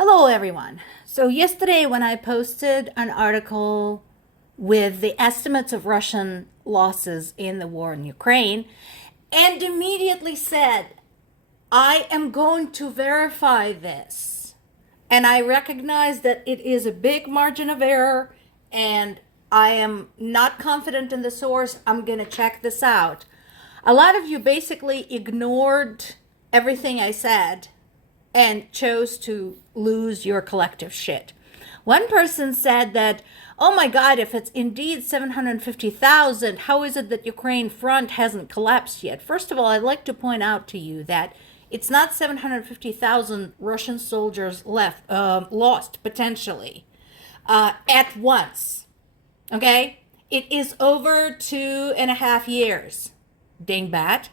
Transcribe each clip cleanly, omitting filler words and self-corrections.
Hello, everyone. So, yesterday, when I posted an article with the estimates of Russian losses in the war in Ukraine, and immediately said, I am going to verify this. And I recognize that it is a big margin of error, and I am not confident in the source. I'm going to check this out. A lot of you basically ignored everything I said and chose to lose your collective shit. One person said that, oh my God, if it's indeed 750,000, how is it that Ukraine front hasn't collapsed yet? First of all, I'd like to point out to you that it's not 750,000 Russian soldiers lost potentially at once. Okay? It is over 2.5 years. Dingbat.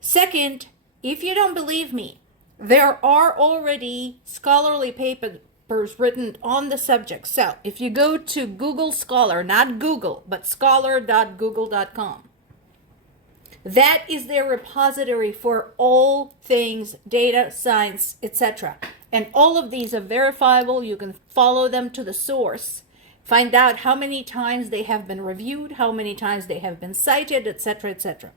Second, if you don't believe me, there are already scholarly papers written on the subject. So if you go to Google Scholar, not Google, but scholar.google.com, that is their repository for all things data, science, etc. And all of these are verifiable. You can follow them to the source, find out how many times they have been reviewed, how many times they have been cited, etc., etc.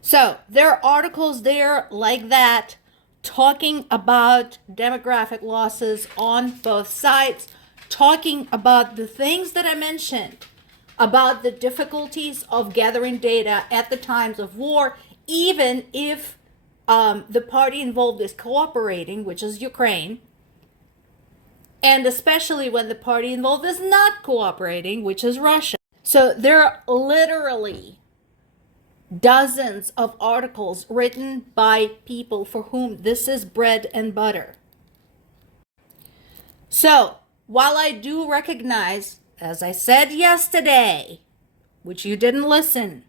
So there are articles there like that talking about demographic losses on both sides, talking about the things that I mentioned, about the difficulties of gathering data at the times of war, even if the party involved is cooperating, which is Ukraine, and especially when the party involved is not cooperating, which is Russia. So there are literally dozens of articles written by people for whom this is bread and butter. So, while I do recognize, as I said yesterday, which you didn't listen,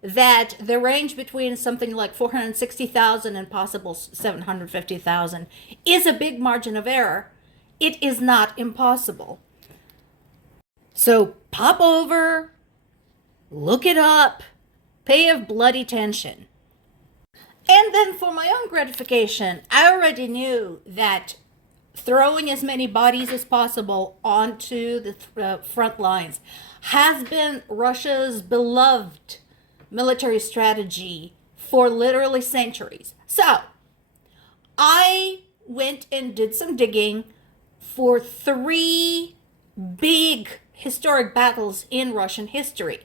that the range between something like 460,000 and possible 750,000 is a big margin of error, it is not impossible. So, pop over, look it up, pay a bloody attention. And then for my own gratification, I already knew that throwing as many bodies as possible onto the front lines has been Russia's beloved military strategy for literally centuries. So I went and did some digging for 3 big historic battles in Russian history.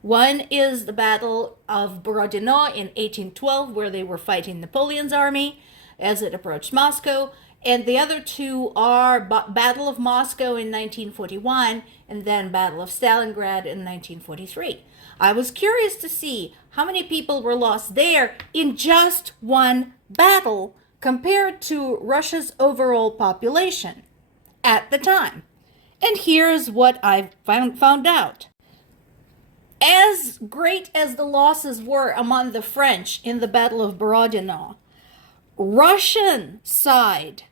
One is the Battle of Borodino in 1812, where they were fighting Napoleon's army as it approached Moscow. And the other 2 are Battle of Moscow in 1941 and then Battle of Stalingrad in 1943. I was curious to see how many people were lost there in just one battle compared to Russia's overall population at the time. And here's what I found out. As great as the losses were among the French in the Battle of Borodino, Russian side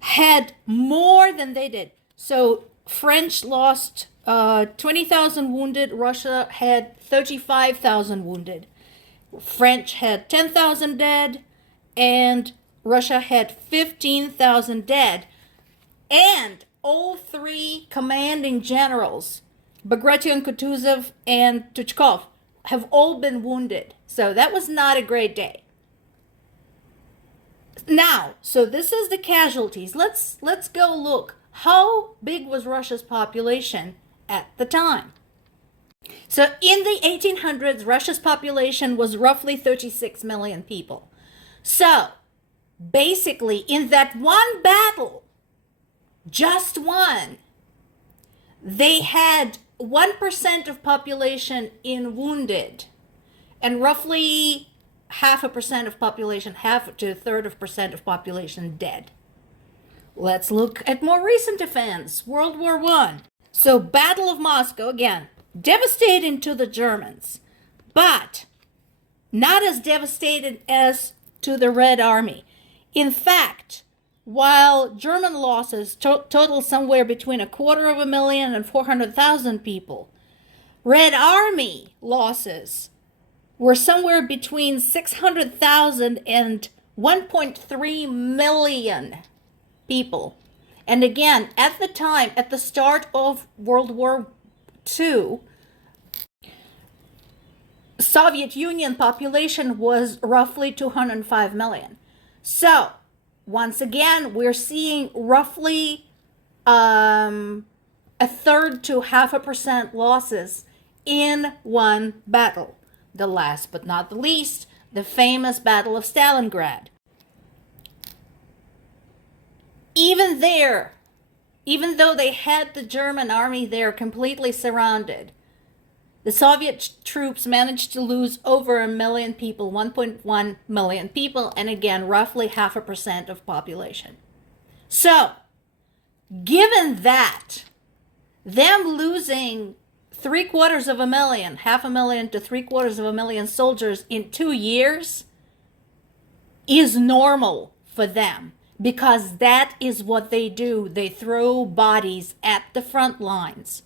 had more than they did. So French lost 20,000 wounded. Russia had 35,000 wounded. French had 10,000 dead, and Russia had 15,000 dead. And all 3 commanding generals, Bagration, Kutuzov, and Tuchkov, have all been wounded. So that was not a great day. Now, so this is the casualties. Let's go look. How big was Russia's population at the time? So in the 1800s, Russia's population was roughly 36 million people. So basically, in that one battle, just one, they had 1% of population in wounded, and roughly 0.5% of population, 0.5 to 1/3% of population dead. Let's look at more recent events. World War I. So Battle of Moscow, again, devastating to the Germans, but not as devastating as to the Red Army. In fact, while German losses total somewhere between 250,000 and 400,000 people, Red Army losses were somewhere between 600,000 and 1.3 million people. And again, at the time, at the start of World War II, Soviet Union population was roughly 205 million. So, once again, we're seeing roughly a third to 0.5% losses in one battle. The last but not the least, the famous Battle of Stalingrad. Even there, even though they had the German army there completely surrounded, the Soviet troops managed to lose over 1 million people, 1.1 million people, and again, roughly 0.5% of population. So, given that, them losing 750,000, 500,000 to 750,000 soldiers in 2 years is normal for them, because that is what they do. They throw bodies at the front lines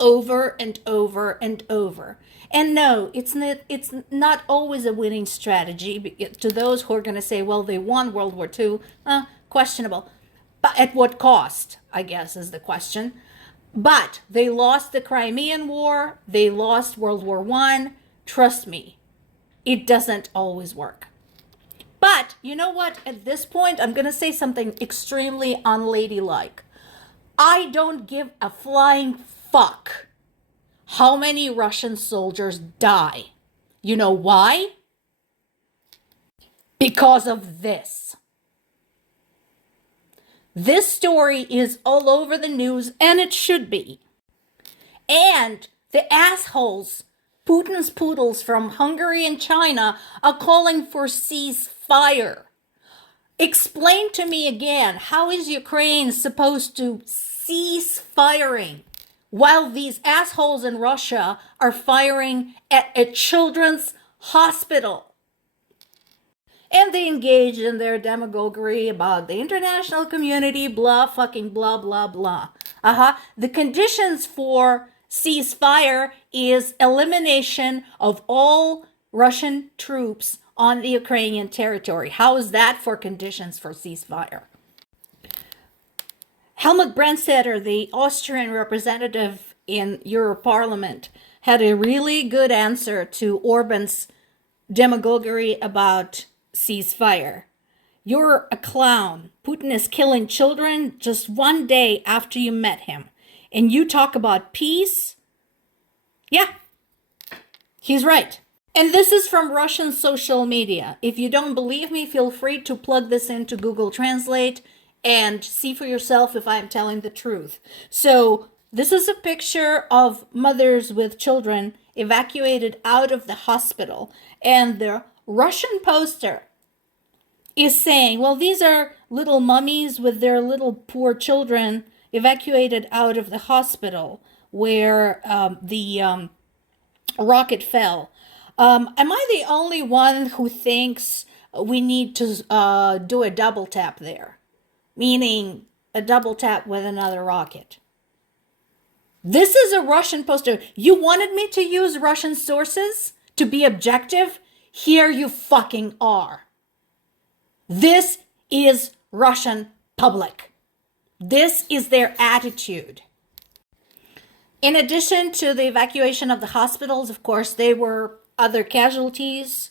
over and over and over. And no, it's not always a winning strategy. To those who are going to say, well, they won World War II, questionable. But at what cost, I guess, is the question. But they lost the Crimean War. They lost World War I. Trust me, it doesn't always work. But you know what? At this point, I'm going to say something extremely unladylike. I don't give a flying fuck how many Russian soldiers die. You know why? Because of this. This story is all over the news, and it should be. And the assholes, Putin's poodles from Hungary and China, are calling for ceasefire. Explain to me again, how is Ukraine supposed to cease firing while these assholes in Russia are firing at a children's hospital? And they engage in their demagoguery about the international community, blah, fucking blah, blah, blah. The conditions for ceasefire is elimination of all Russian troops on the Ukrainian territory. How is that for conditions for ceasefire? Helmut Brandstätter, the Austrian representative in Europarlament, had a really good answer to Orban's demagoguery about ceasefire. You're a clown. Putin is killing children just one day after you met him. And you talk about peace? Yeah, he's right. And this is from Russian social media. If you don't believe me, feel free to plug this into Google Translate and see for yourself if I'm telling the truth. So this is a picture of mothers with children evacuated out of the hospital. And the Russian poster is saying, well, these are little mummies with their little poor children evacuated out of the hospital where the rocket fell. Am I the only one who thinks we need to do a double tap there? Meaning a double tap with another rocket. This is a Russian poster. You wanted me to use Russian sources to be objective? Here you fucking are. This is Russian public. This is their attitude. In addition to the evacuation of the hospitals, of course, there were other casualties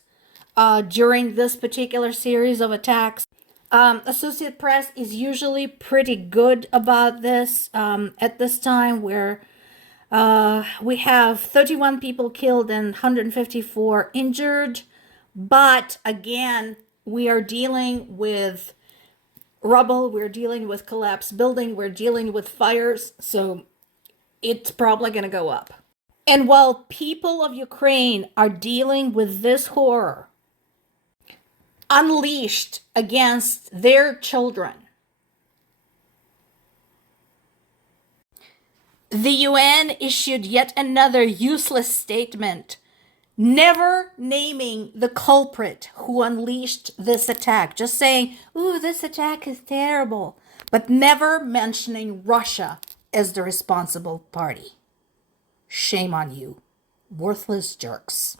during this particular series of attacks. Associated Press is usually pretty good about this at this time, where we have 31 people killed and 154 injured. But again, we are dealing with rubble, we're dealing with collapsed building, we're dealing with fires, so it's probably going to go up. And while people of Ukraine are dealing with this horror unleashed against their children, the UN issued yet another useless statement, never naming the culprit who unleashed this attack, just saying, ooh, this attack is terrible, but never mentioning Russia as the responsible party. Shame on you, worthless jerks.